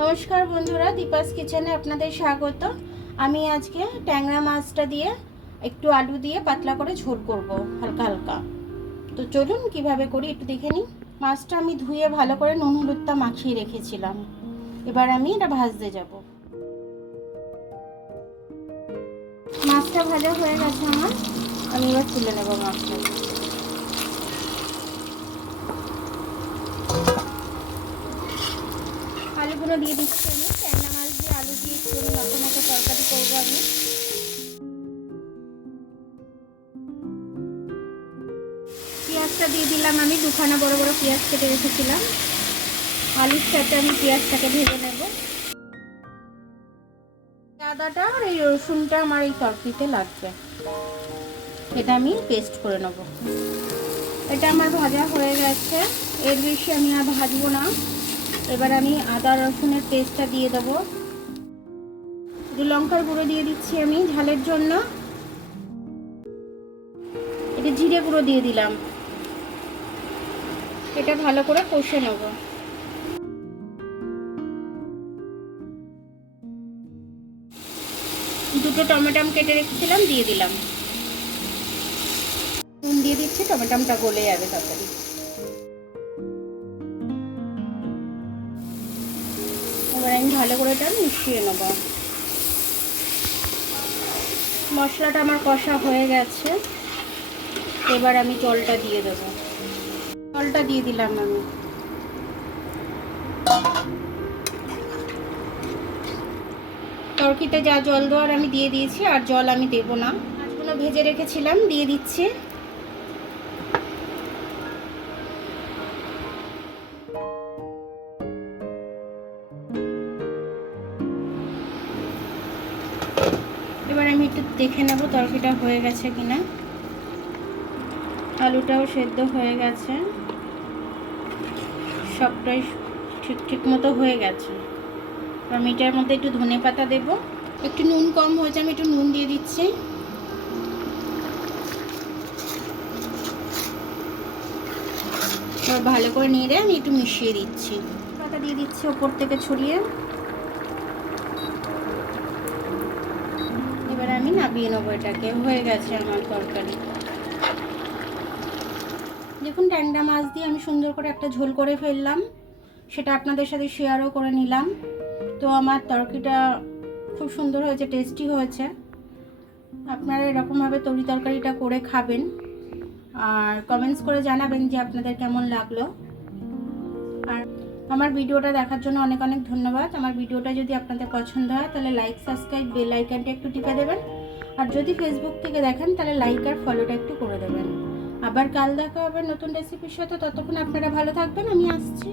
নমস্কার বন্ধুরা, দীপাস কিচেনে আপনাদের স্বাগত। আমি আজকে ট্যাংরা মাছটা দিয়ে একটু আলু দিয়ে পাতলা করে ঝোল করব হালকা হালকা। তো চলুন কিভাবে করি একটু দেখে নিই। মাছটা আমি ধুয়ে ভালো করে নুন হলুদটা মাখিয়ে রেখেছিলাম। এবার আমি এটা ভাজতে যাব। মাছটা ভাজা হয়ে গেছে আমার, আমি এবার তুলে নেব মাছটা। আলুগুলো দিয়ে দিচ্ছি আমি। ট্যাংরা মাছ দিয়ে আলু দিয়ে একটু মাখো মাখো তরকারি করবো আমি। পেঁয়াজটা দিয়ে দিলাম আমি, দুখানা বড় বড় পেঁয়াজ কেটে রেখেছিলাম। আলুর সাথে আমি পেঁয়াজটাকে ভেজে নেব। আদাটা আর এই রসুনটা আমার এই তরকারিতে লাগবে, এটা আমি পেস্ট করে নেব। এটা আমার ভাজা হয়ে গেছে, এর বেশি আমি আর ভাজবো না। এবার আমি আদা রসুনের পেস্টটা দিয়ে দেবো। একটু লঙ্কার গুঁড়ো দিয়ে দিচ্ছি আমি ঝালের জন্য। এটা জিরে গুঁড়ো দিয়ে দিলাম। এটা ভালো করে কষে নেব। দুটো টমেটো কেটে রেখেছিলাম, দিয়ে দিলাম। নুন দিয়ে দিচ্ছি, টমেটোটা গলে যাবে তাড়াতাড়ি। এবার আমি ভালো করে এটা মিশিয়ে নেব। মশলাটা আমার কষা হয়ে গেছে, এবার আমি জলটা দিয়ে দেব। জলটা দিয়ে দিলাম আমি। তরকিতে যা জল দেওয়ার আমি দিয়ে দিয়েছি, আর জল আমি দেব না। মাছগুলো ভেজে রেখেছিলাম, দিয়ে দিচ্ছি। এবার আমি একটু দেখে নেব তরকারিটা হয়ে গেছে কিনা। আলুটাও সেদ্ধ হয়ে গেছে, সবটাই ঠিক মতো হয়ে গেছে। আমি এটার মধ্যে একটু ধনে পাতা দেবো। একটু নুন কম হয়েছে, আমি একটু নুন দিয়ে দিচ্ছি। ভালো করে নেড়ে আমি একটু মিশিয়ে দিচ্ছি। পাতা দিয়ে দিচ্ছি ওপর থেকে ছড়িয়ে। এবার আমি নামিয়ে নেবো এটাকে। হয়ে গেছে আমার তরকারি। দেখুন, ট্যাংরা মাছ দিয়ে আমি সুন্দর করে একটা ঝোল করে ফেললাম, সেটা আপনাদের সাথে শেয়ারও করে নিলাম। তো আমার তরকারিটা খুব সুন্দর হয়েছে, টেস্টি হয়েছে। আপনারা এরকমভাবে তরকারিটা করে খাবেন, আর কমেন্টস করে জানাবেন যে আপনাদের কেমন লাগলো। আর আমার ভিডিওটা দেখার জন্য অনেক অনেক ধন্যবাদ। আমার ভিডিওটা যদি আপনাদের পছন্দ হয় তাহলে লাইক, সাবস্ক্রাইব, বেল আইকনটা একটু টিপে দেবেন। আর যদি ফেসবুক থেকে দেখেন তাহলে লাইক আর ফলোটা একটু করে দেবেন। আবার কাল দেখা হবে নতুন রেসিপির সাথে। ততক্ষণ আপনারা ভালো থাকবেন, আমি আসছি।